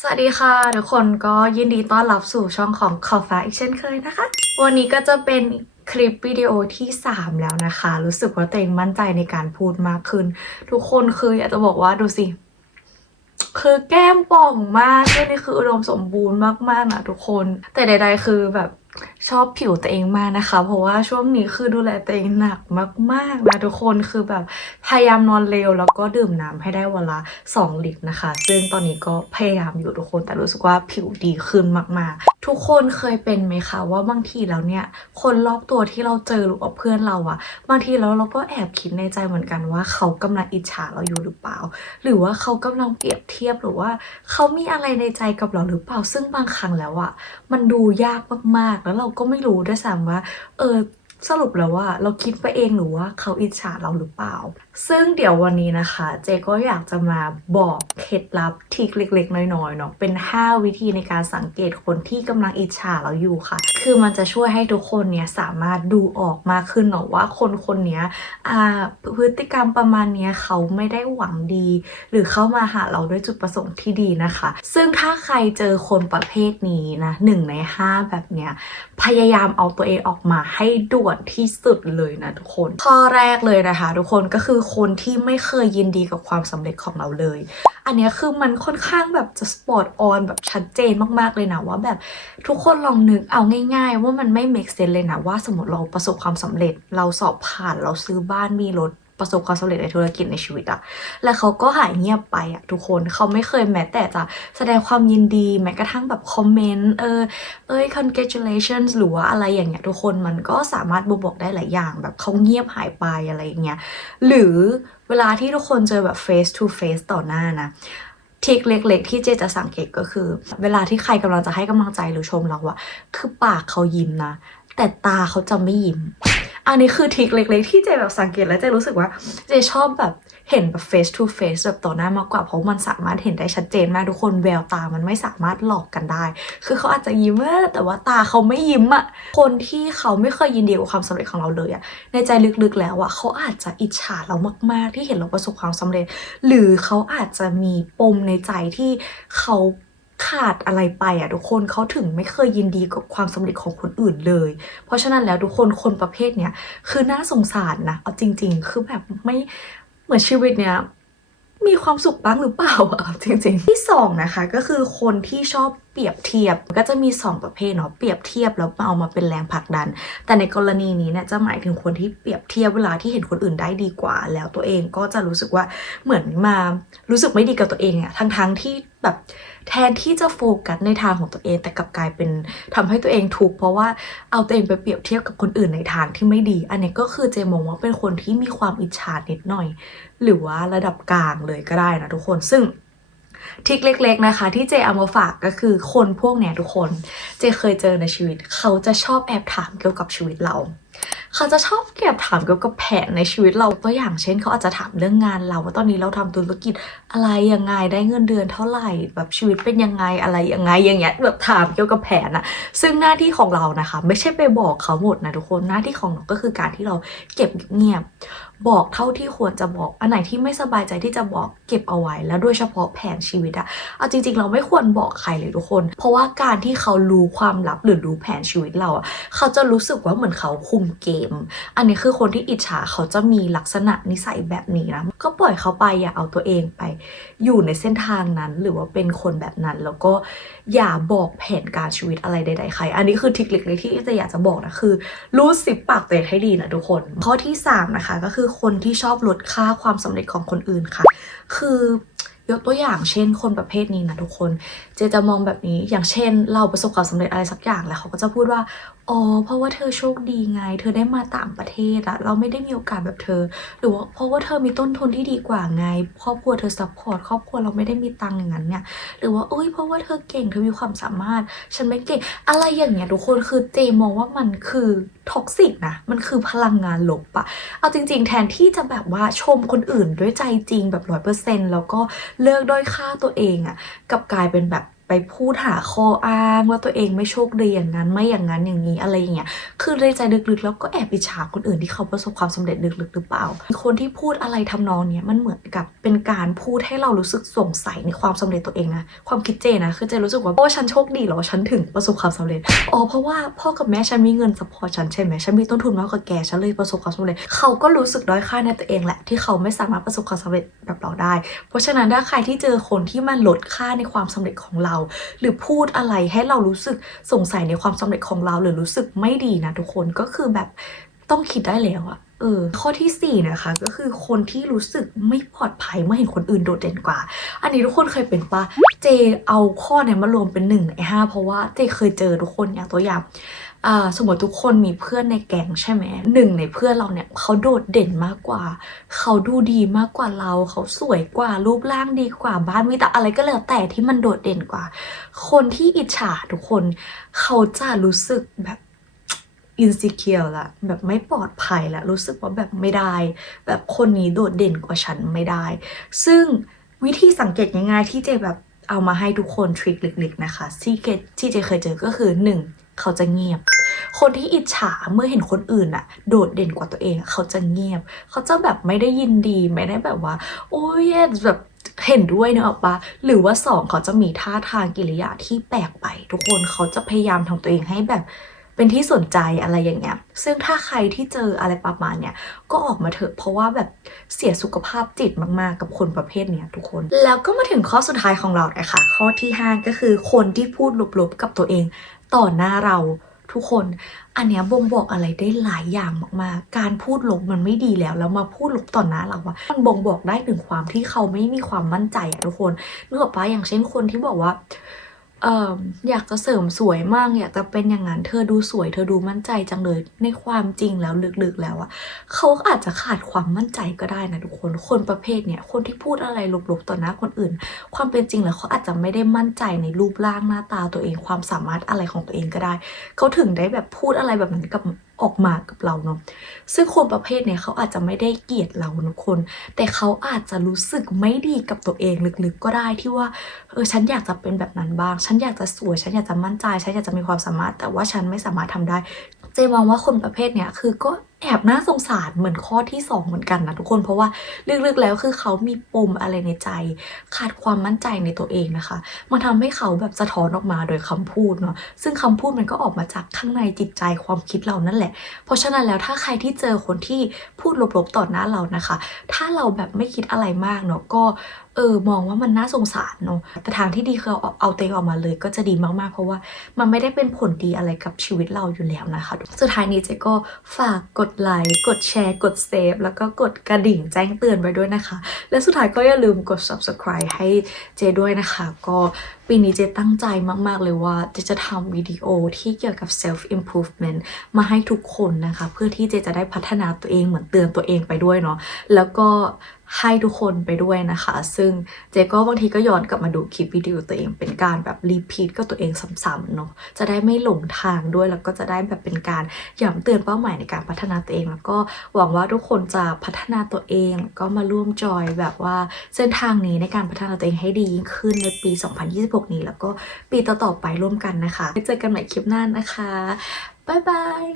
สวัสดีค่ะ ทุกคนก็ยินดีต้อนรับสู่ช่องของขอบฟ้าอีกเช่นเคยนะคะ วันนี้ก็จะเป็นคลิปวิดีโอที่ 3 แล้วนะคะ รู้สึกว่าตัวเองมั่นใจในการพูดมากขึ้น ทุกคนคืออยากจะบอกว่าดูสิ คือแก้มป่องมากช่วงนี้คืออุดมสมบูรณ์มากๆนะทุกคน แต่ใด ๆ คือแบบ ชอบผิวตัวเองมากนะคะ เพราะว่าช่วงนี้คือดูแลตัวเองหนักมากๆนะทุกคนคือแบบพยายามนอนเร็ว แล้วก็ดื่มน้ำให้ได้วันละ2ลิตรนะคะ ซึ่งตอนนี้ก็พยายามอยู่ทุกคน แต่รู้สึกว่าผิวดีขึ้นมากๆ ทุกคนเคยเป็นไหมคะว่าบางทีแล้วเนี่ย คนรอบตัวที่เราเจอหรือว่าเพื่อนเราอะบางทีแล้วเราก็แอบคิดในใจเหมือนกันว่าเขากำลังอิจฉาเราอยู่หรือเปล่า หรือว่าเขากำลังเปรียบเทียบหรือว่า เขามีอะไรในใจกับเราหรือเปล่า ซึ่งบางครั้งแล้วอะมันดูยากมากๆแล้วเราก็ไม่รู้ด้วยซ้ำว่า เออ สรุปแล้วว่าเราคิดไปเองหรือว่าเขาอิจฉาเราหรือเปล่า ซึ่งเดี๋ยววันนี้นะคะ เจก็อยากจะมาบอกเคล็ดลับทริคเล็ก ๆ น้อยๆเนาะเป็น 5 วิธีในการสังเกตคนที่กำลังอิจฉาเราอยู่ค่ะ คือมันจะช่วยให้ทุกคนเนี่ยสามารถดูออกมากขึ้นเนาะว่าคนคนเนี้ยอ่าพฤติกรรมประมาณเนี้ยเขาไม่ได้หวังดี หรือเข้ามาหาเราด้วยจุดประสงค์ที่ดีนะคะ ซึ่งถ้าใครเจอคนประเภทนี้นะหนึ่งในห้าแบบเนี้ยพยายามเอาตัวเองออกมาให้ด่วนที่สุดเลยนะทุกคน ข้อแรกเลยนะคะ ทุกคนก็คือคนที่ไม่เคยยินดีกับความสำเร็จของเราเลย อันนี้คือมันค่อนข้างแบบจะสปอร์ตออนแบบชัดเจนมากๆเลยนะว่าแบบทุกคนลองนึกเอาง่าย ๆ ว่ามันไม่เมกเซนเลยนะว่าสมมติเราประสบความสำเร็จเราสอบผ่านเราซื้อบ้านมีรถ ประสบความสำเร็จในธุรกิจในชีวิตอะแล้วเขาก็หายเงียบไปอะทุกคนเขาไม่เคยแม้แต่จะแสดงความยินดีแม้กระทั่งแบบคอมเมนต์เออเอ้ย congratulations หรือว่าอะไรอย่างเงี้ยทุกคนมันก็สามารถบ่งบอกได้หลายอย่าง แบบเขาเงียบหายไปอะไรอย่างเงี้ยหรือเวลาที่ทุกคนเจอแบบ face to face ต่อหน้านะทิคเล็ก ๆ ที่เจจะสังเกตก็คือ เวลาที่ใครกำลังจะให้กำลังใจหรือชมเราอะคือปากเขายิ้มนะ แต่ตาเขาจะไม่ยิ้ม อันนี้คือทิคเล็กๆ ที่เจแบบสังเกตแล้วเจรู้สึกว่าเจชอบแบบเห็นแบบ face to face แบบต่อหน้ามากกว่าเพราะมันสามารถเห็นได้ชัดเจนมากทุกคนแววตามันไม่สามารถหลอกกันได้ คือเขาอาจจะยิ้มอะแต่ว่าตาเขาไม่ยิ้มอะคนที่เขาไม่เคยยินดีกับความสำเร็จของเราเลยอะในใจลึกๆแล้วอะเขาอาจจะอิจฉาเรามาก ๆ ที่เห็นเราประสบความสำเร็จ หรือเขาอาจจะมีปมในใจที่เขา ขาดอะไรไปอะทุกคนเขาถึงไม่เคยยินดีกับความสำเร็จของคนอื่นเลย เพราะฉะนั้นแล้วทุกคนคนประเภทเนี้ยคือน่าสงสารนะเอาจริง ๆ คือแบบไม่เหมือนชีวิตเนี้ยมีความสุขบ้างหรือเปล่าอะจริง ๆ ที่สองนะคะก็คือคนที่ชอบ เปรียบเทียบก็จะมีสองประเภทเนาะเปรียบเทียบแล้วเอามาเป็นแรงผลักดัน แต่ในกรณีนี้เนี่ยจะหมายถึงคนที่เปรียบเทียบเวลาที่เห็นคนอื่นได้ดีกว่า แล้วตัวเองก็จะรู้สึกว่าเหมือนมารู้สึกไม่ดีกับตัวเองอะทั้งๆที่แบบแทนที่จะโฟกัสในทางของตัวเอง แต่กลับกลายเป็นทำให้ตัวเองทุกข์เพราะว่าเอาตัวเองไปเปรียบเทียบกับคนอื่นในทางที่ไม่ดี อันนี้ก็คือเจมองว่าเป็นคนที่มีความอิจฉานิดหน่อย หรือว่าระดับกลางเลยก็ได้นะทุกคนซึ่ง ทิคเล็ก ๆ นะคะ ที่เจเอามาฝากก็คือคนพวกเนี้ยทุกคน เจเคยเจอในชีวิต เขาจะชอบแอบถามเกี่ยวกับชีวิตเรา เขาจะชอบเก็บถามเกี่ยวกับแผนในชีวิตเราตัวอย่างเช่นเขาอาจจะถามเรื่องงานเราว่าตอนนี้เราทำธุรกิจอะไรยังไงได้เงินเดือนเท่าไหร่แบบชีวิตเป็นยังไงอะไรยังไงอย่างเงี้ยแบบถามเกี่ยวกับแผนอะซึ่งหน้าที่ของเรานะคะ ไม่ใช่ไปบอกเขาหมดนะทุกคนหน้าที่ของเราก็คือการที่เราเก็บเงียบบอกเท่าที่ควรจะบอก อันไหนที่ไม่สบายใจที่จะบอกเก็บเอาไว้ แล้วโดยเฉพาะแผนชีวิตอะเอาจริง ๆ เราไม่ควรบอกใครเลยทุกคน เพราะว่าการที่เขารู้ความลับหรือรู้แผนชีวิตเราอะเขาจะรู้สึกว่าเหมือนเขาคุมเกมอันนี้คือคนที่อิจฉาเขาจะมีลักษณะนิสัยแบบนี้นะ ก็ปล่อยเขาไปอย่าเอาตัวเองไป อยู่ในเส้นทางนั้นหรือว่าเป็นคนแบบนั้น แล้วก็อย่าบอกแผนการชีวิตอะไรใดๆใคร อันนี้คือทิคเล็กๆที่จะอยากจะบอกนะคือ รู้สิบปากตัวเองให้ดีนะทุกคน ข้อที่สามนะคะก็คือคนที่ชอบลดค่าความสำเร็จของคนอื่นค่ะ คือ ยกตัวอย่างเช่นคนประเภทนี้นะทุกคน เจจะมองแบบนี้อย่างเช่น เราประสบความสำเร็จอะไรสักอย่างแล้วเขาก็จะพูดว่าอ๋อเพราะว่าเธอโชคดีไง เธอได้มาต่างประเทศอะเราไม่ได้มีโอกาสแบบเธอ หรือว่าเพราะว่าเธอมีต้นทุนที่ดีกว่าไงครอบครัวเธอซัพพอร์ตครอบครัวเราไม่ได้มีตังค์อย่างนั้นเนี่ยหรือว่าเอ้ยเพราะว่าเธอเก่งเธอมีความสามารถ ฉันไม่เก่งอะไรอย่างเงี้ยทุกคนคือเจมองว่ามันคือ ท็อกซิกนะ มันคือพลังงานลบอะเอาจริง ๆ แทนที่จะแบบว่าชมคนอื่นด้วยใจจริงแบบร้อยเปอร์เซ็นต์แล้วก็เลิกด้อยค่าตัวเองอะกับกลายเป็นแบบ ไปพูดหาข้ออ้างว่าตัวเองไม่โชคดีอย่างนั้นไม่อย่างนั้นอย่างนี้อะไรอย่างเงี้ย คือในใจลึกๆ แล้วก็แอบอิจฉาคนอื่นที่เขาประสบความสำเร็จลึกๆหรือเปล่า คนที่พูดอะไรทำนองเนี้ยมันเหมือนกับเป็นการพูดให้เรารู้สึกสงสัยในความสำเร็จตัวเองนะ ความคิดเจนะคือเจรู้สึกว่าเพราะว่าฉันโชคดีเหรอฉันถึงประสบความสำเร็จ อ๋อเพราะว่าพ่อกับแม่ฉันมีเงินสปอร์ตฉันใช่ไหมฉันมีต้นทุนมากกว่าแกฉันเลยประสบความสำเร็จ เขาก็รู้สึกด้อยค่าในตัวเองแหละที่เขาไม่สามารถประสบความสำเร็จแบบเราได้ เพราะฉะนั้นถ้าใครที่เจอคนที่มันลดค่าในความสำเร็จของเราหรือพูดอะไรให้เรารู้สึกสงสัยในความสำเร็จของเรา หรือรู้สึกไม่ดีนะทุกคนก็คือแบบต้องคิดได้แล้วอะเออข้อที่สี่นะคะก็คือคนที่รู้สึกไม่ปลอดภัยเมื่อเห็นคนอื่นโดดเด่นกว่า อันนี้ทุกคนเคยเป็นปะเจเอาข้อเนี้ยมารวมเป็นหนึ่งในห้าเพราะว่าเจเคยเจอทุกคนอย่างตัวอย่าง สมมติทุกคนมีเพื่อนในแก๊งใช่ไหมหนึ่งในเพื่อนเราเนี่ยเขาโดดเด่นมากกว่า เขาดูดีมากกว่าเรา เขาสวยกว่ารูปร่างดีกว่าบ้านมีแต่อะไรก็แล้วแต่ที่มันโดดเด่นกว่า คนที่อิจฉาทุกคน เขาจะรู้สึกแบบอินสิเคียละแบบไม่ปลอดภัยละรู้สึกว่าแบบไม่ได้ แบบคนนี้โดดเด่นกว่าฉันไม่ได้ ซึ่งวิธีสังเกตง่ายๆที่เจแบบเอามาให้ทุกคนทริคเล็กๆนะคะที่เจเคยเจอก็คือหนึ่งเขาจะเงียบ คนที่อิจฉาเมื่อเห็นคนอื่นอะโดดเด่นกว่าตัวเอง เขาจะเงียบ เขาจะแบบไม่ได้ยินดีไม่ได้แบบว่า โอ้ยแบบเห็นด้วยเนอะออกปะหรือว่าสองเขาจะมีท่าทางกิริยาที่แปลกไป ทุกคนเขาจะพยายามทำตัวเองให้แบบเป็นที่สนใจอะไรอย่างเงี้ย ซึ่งถ้าใครที่เจออะไรประมาณเนี้ย ก็ออกมาเถอะ เพราะว่าแบบเสียสุขภาพจิตมากๆ กับคนประเภทเนี้ยทุกคน แล้วก็มาถึงข้อสุดท้ายของเราเลยค่ะข้อที่ 5 ก็คือคนที่พูดลบๆกับตัวเองต่อหน้าเรา ทุกคน อันเนี้ยบ่งบอกอะไรได้หลายอย่างมากๆ การพูดลบมันไม่ดีแล้วแล้วมาพูดลบต่อหน้าเราอะมันบ่งบอกได้ถึงความที่เขาไม่มีความมั่นใจอะทุกคนนึกออกปะอย่างเช่นคนที่บอกว่า เอออยากจะเสริมสวยมากอยากจะเป็นอย่างนั้น เธอดูสวย เธอดูมั่นใจจังเลยในความจริงแล้วลึกๆแล้วอะเขาอาจจะขาดความมั่นใจก็ได้นะทุกคนคนประเภทเนี่ย คนที่พูดอะไรลบๆต่อหน้าคนอื่น ความเป็นจริงแล้วเขาอาจจะไม่ได้มั่นใจในรูปร่างหน้าตาตัวเองความสามารถอะไรของตัวเองก็ได้เขาถึงได้แบบพูดอะไรแบบนั้นกับ ออกมากับเราเนาะซึ่งคนประเภทเนี่ยเขาอาจจะไม่ได้เกลียดเราทุกคน แต่เขาอาจจะรู้สึกไม่ดีกับตัวเองลึกๆก็ได้ที่ว่าเออฉันอยากจะเป็นแบบนั้นบ้าง ฉันอยากจะสวย ฉันอยากจะมั่นใจ ฉันอยากจะมีความสามารถ แต่ว่าฉันไม่สามารถทำได้ เจมองว่าคนประเภทเนี่ยคือก็แอบน่าสงสารเหมือนข้อที่สองเหมือนกันนะทุกคนเพราะว่าลึกๆแล้วคือเขามีปมอะไรในใจ ขาดความมั่นใจในตัวเองนะคะมันทำให้เขาแบบสะท้อนออกมาโดยคำพูดเนาะซึ่งคำพูดมันก็ออกมาจากข้างในจิตใจความคิดเรานั่นแหละ เพราะฉะนั้นแล้วถ้าใครที่เจอคนที่พูดลบๆต่อหน้าเรานะคะ ถ้าเราแบบไม่คิดอะไรมากเนาะก็เออมองว่ามันน่าสงสารเนาะแต่ทางที่ดีคือเอาเอาตัวเองออกมาเลยก็จะดีมากๆ เพราะว่ามันไม่ได้เป็นผลดีอะไรกับชีวิตเราอยู่แล้วนะคะ สุดท้ายนี้เจ๊ก็ฝากกดดไลค์กดแชร์ กดเซฟแล้วก็กดกระดิ่งแจ้งเตือนไว้ด้วยนะคะ และสุดท้ายก็อย่าลืมกด subscribe ให้เจด้วยนะคะ ก็ ปีนี้เจตั้งใจมาก ๆ เลยว่าเจจะทำวิดีโอที่เกี่ยวกับ self improvement มาให้ทุกคนนะคะ เพื่อที่เจจะได้พัฒนาตัวเองเหมือนเตือนตัวเองไปด้วยเนาะแล้วก็ให้ทุกคนไปด้วยนะคะ ซึ่งเจก็บางทีก็ย้อนกลับมาดูคลิปวิดีโอตัวเองเป็นการแบบรีพีทกับตัวเองซ้ำๆเนาะจะได้ไม่หลงทางด้วยแล้วก็จะได้แบบเป็นการย้ำเตือนเป้าหมายในการพัฒนาตัวเอง แล้วก็หวังว่าทุกคนจะพัฒนาตัวเองก็มาร่วมจอยแบบว่าเส้นทางนี้ในการพัฒนาตัวเองให้ดียิ่งขึ้นในปี 2026นี้ แล้วก็ปีต่อๆไปร่วมกันนะคะไว้เจอกันใหม่คลิปหน้านะคะบ๊ายบาย